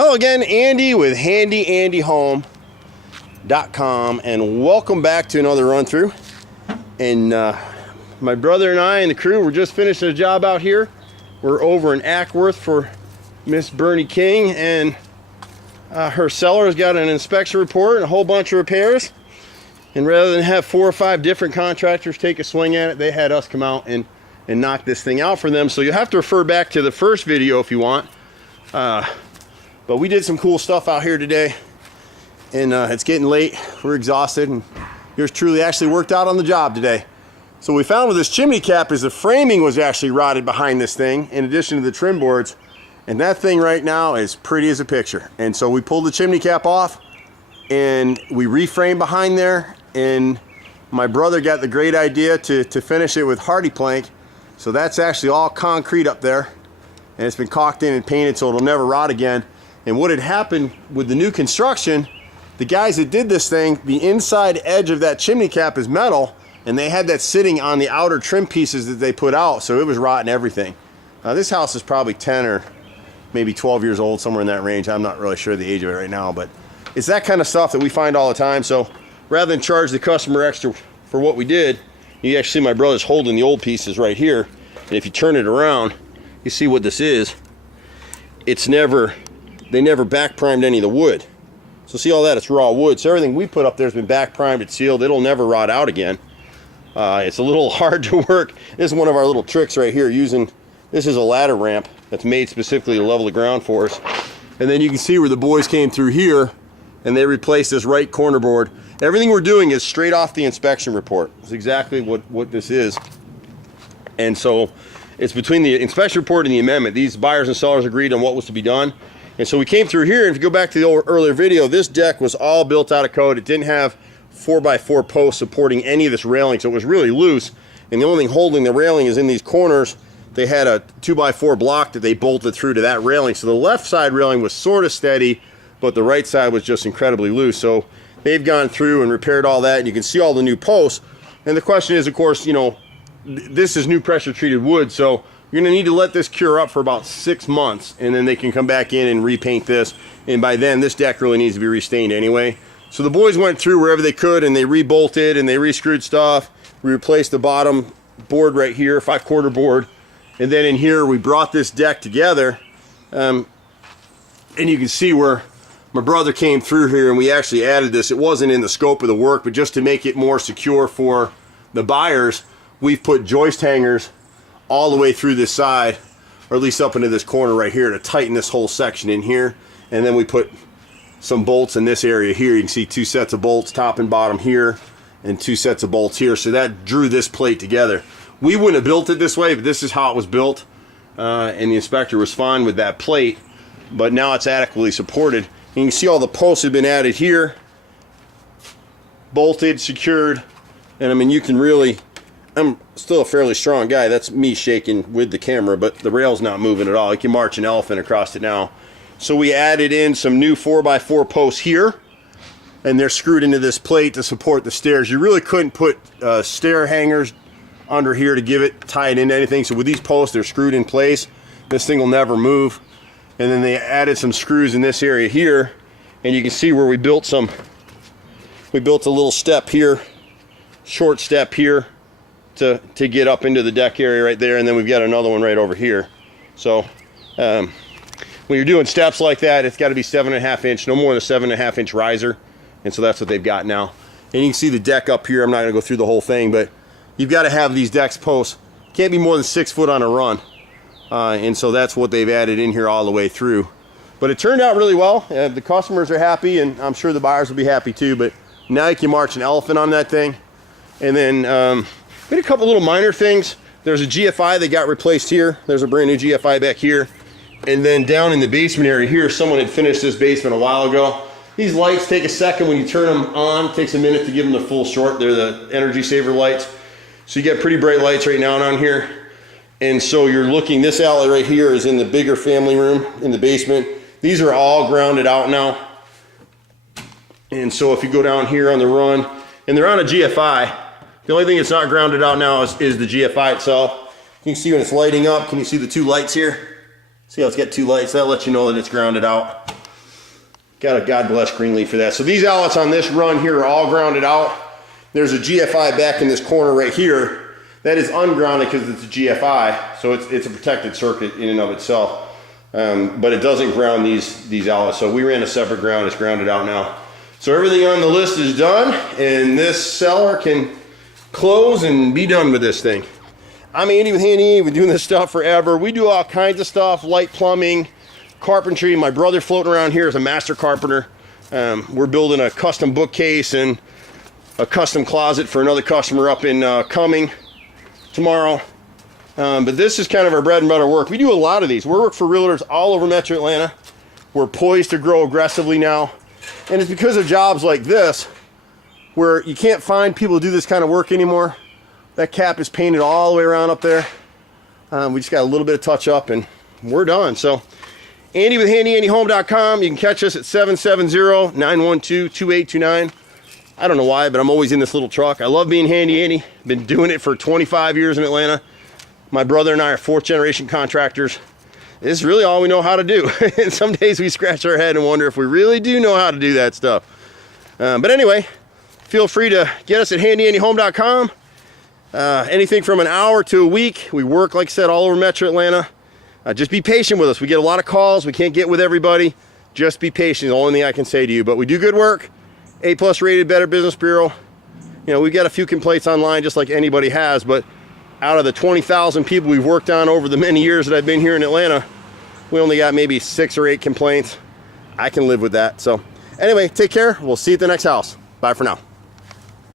Hello again, Andy with HandyANDYHome.com, and welcome back to another run through. And my brother and I and the crew were just finishing a job out here. We're over in Ackworth for Miss Bernie King, and her seller's got an inspection report and a whole bunch of repairs. And rather than have 4 or 5 different contractors take a swing at it, they had us come out and knock this thing out for them. So you'll have to refer back to the first video if you want. But we did some cool stuff out here today, and it's getting late. We're exhausted, and yours truly actually worked out on the job today. So what we found with this chimney cap is the framing was actually rotted behind this thing, in addition to the trim boards, and that thing right now is pretty as a picture. And so we pulled the chimney cap off, and we reframed behind there, and my brother got the great idea to finish it with hardiplank. So that's actually all concrete up there, and it's been caulked in and painted so it'll never rot again. And what had happened with the new construction, the guys that did this thing, the inside edge of that chimney cap is metal, and they had that sitting on the outer trim pieces that they put out, so it was rotting everything. This house is probably 10 or maybe 12 years old, somewhere in that range. I'm not really sure the age of it right now, but it's that kind of stuff that we find all the time. So rather than charge the customer extra for what we did, you actually see my brother's holding the old pieces right here, and if you turn it around, you see what this is. They never back primed any of the wood. So see all that, it's raw wood. So everything we put up there has been back primed, it's sealed, it'll never rot out again. It's a little hard to work. This is one of our little tricks right here, this is a ladder ramp that's made specifically to level the ground for us. And then you can see where the boys came through here and they replaced this right corner board. Everything we're doing is straight off the inspection report. It's exactly what this is. And so it's between the inspection report and the amendment. These buyers and sellers agreed on what was to be done. And so we came through here, and if you go back to the earlier video, this deck was all built out of code. It didn't have 4x4 posts supporting any of this railing, so it was really loose. And the only thing holding the railing is in these corners. They had a 2x4 block that they bolted through to that railing. So the left side railing was sort of steady, but the right side was just incredibly loose. So they've gone through and repaired all that, and you can see all the new posts. And the question is, of course, you know, this is new pressure treated wood, so you're gonna need to let this cure up for about 6 months, and then they can come back in and repaint this. And by then, this deck really needs to be restained anyway. So the boys went through wherever they could, and they rebolted and they rescrewed stuff. We replaced the bottom board right here, 5/4 board. And then in here, we brought this deck together. And you can see where my brother came through here, and we actually added this. It wasn't in the scope of the work, but just to make it more secure for the buyers, we've put joist hangers all the way through this side, or at least up into this corner right here, to tighten this whole section in here. And then we put some bolts in this area here. You can see 2 sets of bolts, top and bottom here, and 2 sets of bolts here. So that drew this plate together. We wouldn't have built it this way, but this is how it was built. And the inspector was fine with that plate, but now it's adequately supported. And you can see all the posts have been added here, bolted, secured. And I mean, you can really, I'm still a fairly strong guy. That's me shaking with the camera, but the rail's not moving at all. You can march an elephant across it now. So we added in some new 4x4 posts here, and they're screwed into this plate to support the stairs. You really couldn't put stair hangers under here to tie it into anything. So with these posts, they're screwed in place. This thing will never move. And then they added some screws in this area here, and you can see where we built a little step here, short step here, to get up into the deck area right there, and then we've got another one right over here. So when you're doing steps like that, it's got to be 7.5 inch, no more than a 7.5 inch riser, and so that's what they've got now. And you can see the deck up here. I'm not going to go through the whole thing, but you've got to have these decks posts. Can't be more than 6 foot on a run, and so that's what they've added in here all the way through. But it turned out really well. The customers are happy, and I'm sure the buyers will be happy too. But now you can march an elephant on that thing. And then we had a couple little minor things. There's a GFI that got replaced here. There's a brand new GFI back here. And then down in the basement area here, someone had finished this basement a while ago. These lights take a second when you turn them on. It takes a minute to give them the full short. They're the energy saver lights. So you get pretty bright lights right now down here. And so you're looking, this outlet right here is in the bigger family room in the basement. These are all grounded out now. And so if you go down here on the run, and they're on a GFI, the only thing that's not grounded out now is the GFI itself. You can see when it's lighting up, can you see the 2 lights here? See how it's got 2 lights? That lets you know that it's grounded out. Got a God bless Greenleaf for that. So these outlets on this run here are all grounded out. There's a GFI back in this corner right here. That is ungrounded because it's a GFI, so it's a protected circuit in and of itself. But it doesn't ground these outlets. So we ran a separate ground. It's grounded out now. So everything on the list is done, and this seller can close and be done with this thing. I'm Andy with Handy. We've been doing this stuff forever. We do all kinds of stuff, light plumbing, carpentry. My brother floating around here is a master carpenter. We're building a custom bookcase and a custom closet for another customer up in Cumming tomorrow. But this is kind of our bread and butter work. We do a lot of these. We work for realtors all over Metro Atlanta. We're poised to grow aggressively now. And it's because of jobs like this where you can't find people to do this kind of work anymore. That cap is painted all the way around up there. We just got a little bit of touch up and we're done. So Andy with HandyANDYHome.com. You can catch us at 770-912-2829. I don't know why, but I'm always in this little truck. I love being Handy Andy. Been doing it for 25 years in Atlanta. My brother and I are 4th generation contractors. This is really all we know how to do. And some days we scratch our head and wonder if we really do know how to do that stuff. But anyway, feel free to get us at HandyANDYHome.com. Anything from an hour to a week. We work, like I said, all over Metro Atlanta. Just be patient with us. We get a lot of calls. We can't get with everybody. Just be patient. The only thing I can say to you. But we do good work. A+ rated, Better Business Bureau. You know, we've got a few complaints online just like anybody has, but out of the 20,000 people we've worked on over the many years that I've been here in Atlanta, we only got maybe 6 or 8 complaints. I can live with that. So anyway, take care. We'll see you at the next house. Bye for now.